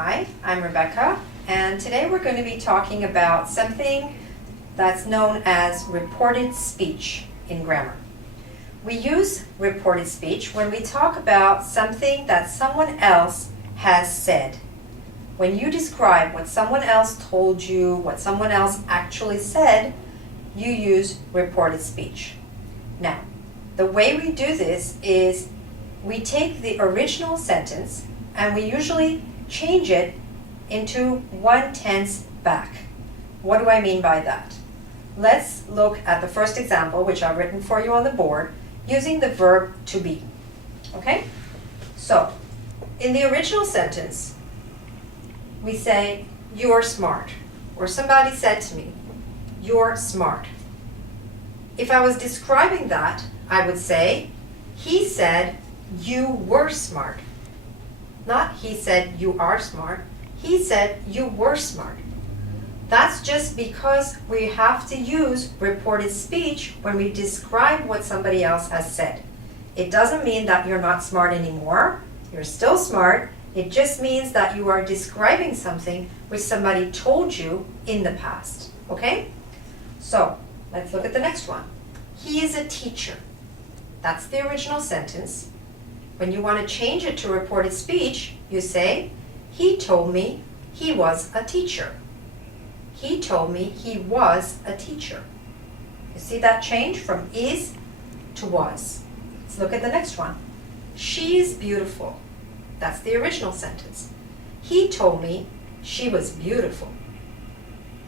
Hi, I'm Rebecca, and today we're going to be talking about something that's known as reported speech in grammar. We use reported speech when we talk about something that someone else has said. When you describe what someone else told you, what someone else actually said, you use reported speech. Now, the way we do this is we take the original sentence and we usually change it into one tense back. What do I mean by that? Let's look at the first example, which I've written for you on the board, using the verb to be. Okay? So, in the original sentence, we say, you're smart. Or somebody said to me, you're smart. If I was describing that, I would say, he said, you were smart. Not he said you are smart. He said you were smart. That's just because we have to use reported speech when we describe what somebody else has said. It doesn't mean that you're not smart anymore. You're still smart. It just means that you are describing something which somebody told you in the past. Okay? So, let's look at the next one. He is a teacher. That's the original sentence. When you want to change it to reported speech, you say, he told me he was a teacher. He told me he was a teacher. You see that change from is to was. Let's look at the next one. She is beautiful. That's the original sentence. He told me she was beautiful.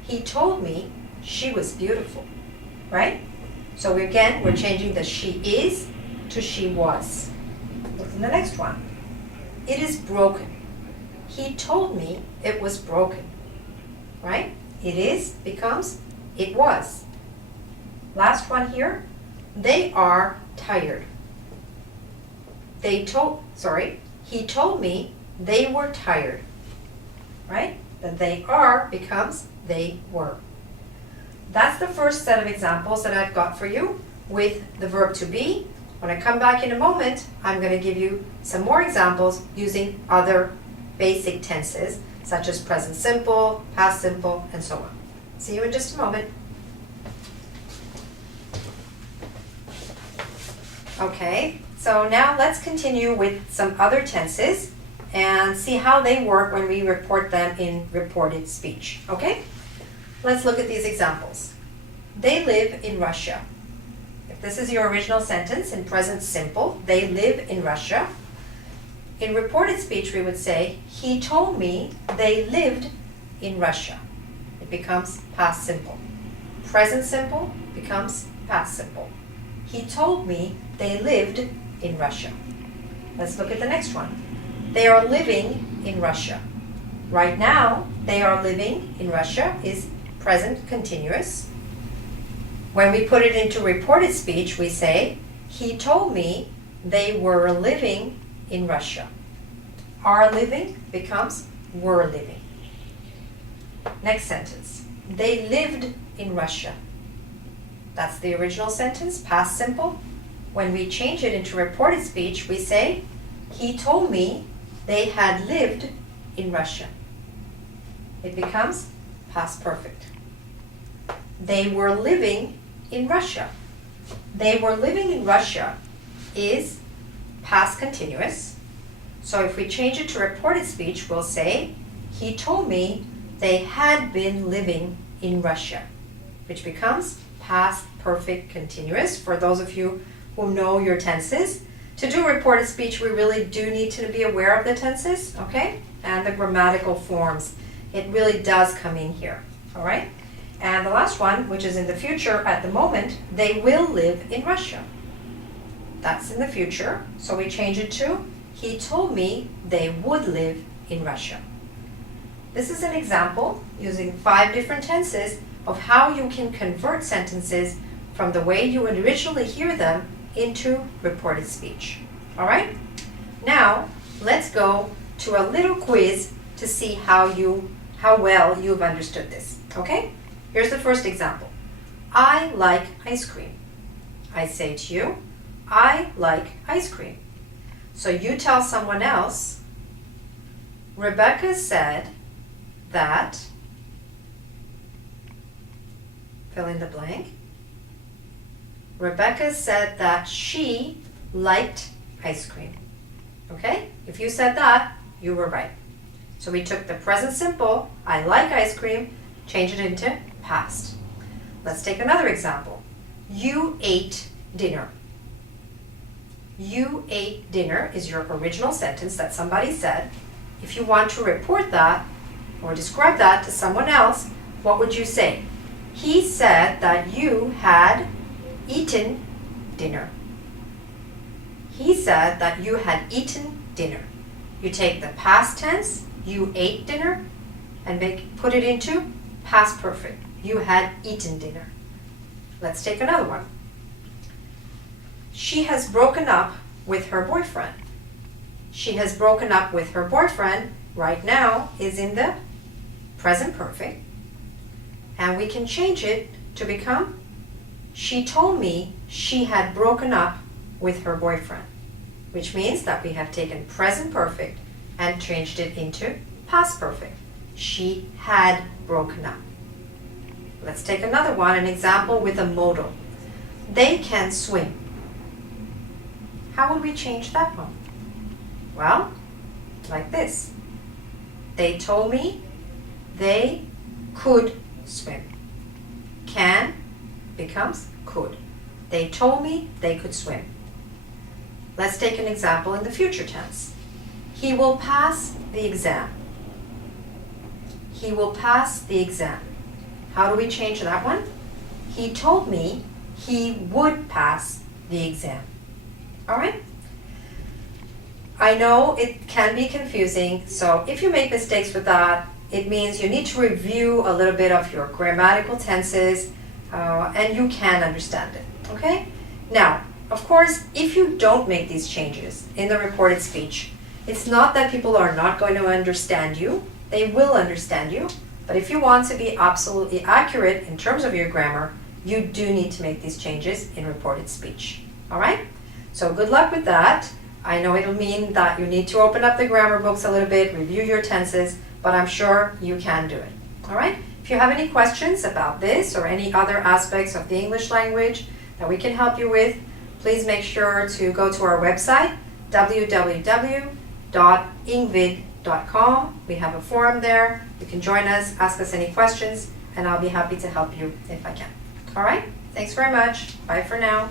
He told me she was beautiful. Right? So again, we're changing the she is to she was. Look at the next one. It is broken. He told me it was broken. Right? It is becomes it was. Last one here. They are tired. He told me they were tired. Right? The they are becomes they were. That's the first set of examples that I've got for you with the verb to be. When I come back in a moment, I'm going to give you some more examples using other basic tenses, such as present simple, past simple, and so on. See you in just a moment. Okay, so now let's continue with some other tenses and see how they work when we report them in reported speech. Okay? Let's look at these examples. They live in Russia. If this is your original sentence in present simple, they live in Russia. In reported speech, we would say, he told me they lived in Russia. It becomes past simple. Present simple becomes past simple. He told me they lived in Russia. Let's look at the next one. They are living in Russia. Right now, they are living in Russia is present continuous. When we put it into reported speech, we say, he told me they were living in Russia. Are living becomes were living. Next sentence. They lived in Russia. That's the original sentence, past simple. When we change it into reported speech, we say, he told me they had lived in Russia. It becomes past perfect. They were living in Russia. They were living in Russia is past continuous. So if we change it to reported speech, we'll say, he told me they had been living in Russia, which becomes past perfect continuous. For those of you who know your tenses, to do reported speech, we really do need to be aware of the tenses, okay? And the grammatical forms. It really does come in here, all right? And the last one, which is in the future at the moment, they will live in Russia. That's in the future, so we change it to, he told me they would live in Russia. This is an example using 5 different tenses of how you can convert sentences from the way you would originally hear them into reported speech. All right? Now, let's go to a little quiz to see how well you've understood this. Okay? Here's the first example. I like ice cream. I say to you, I like ice cream. So you tell someone else, Rebecca said that, fill in the blank. Rebecca said that she liked ice cream. Okay? If you said that, you were right. So we took the present simple, I like ice cream, change it into past. Let's take another example. You ate dinner. You ate dinner is your original sentence that somebody said. If you want to report that or describe that to someone else, what would you say? He said that you had eaten dinner. He said that you had eaten dinner. You take the past tense, you ate dinner, and put it into past perfect. You had eaten dinner. Let's take another one. She has broken up with her boyfriend. She has broken up with her boyfriend right now is in the present perfect. And we can change it to become, she told me she had broken up with her boyfriend, which means that we have taken present perfect and changed it into past perfect. She had broken up. Let's take another one, an example with a modal. They can swim. How would we change that one? Well, like this. They told me they could swim. Can becomes could. They told me they could swim. Let's take an example in the future tense. He will pass the exam. He will pass the exam. How do we change that one? He told me he would pass the exam. All right? I know it can be confusing, so if you make mistakes with that, it means you need to review a little bit of your grammatical tenses, and you can understand it, okay? Now, of course, if you don't make these changes in the reported speech, it's not that people are not going to understand you. They will understand you, but if you want to be absolutely accurate in terms of your grammar, you do need to make these changes in reported speech, all right? So good luck with that. I know it'll mean that you need to open up the grammar books a little bit, review your tenses, but I'm sure you can do it. All right? If you have any questions about this or any other aspects of the English language that we can help you with, please make sure to go to our website, www.engvid.com. We have a forum there. You can join us, ask us any questions, and I'll be happy to help you if I can. All right? Thanks very much. Bye for now.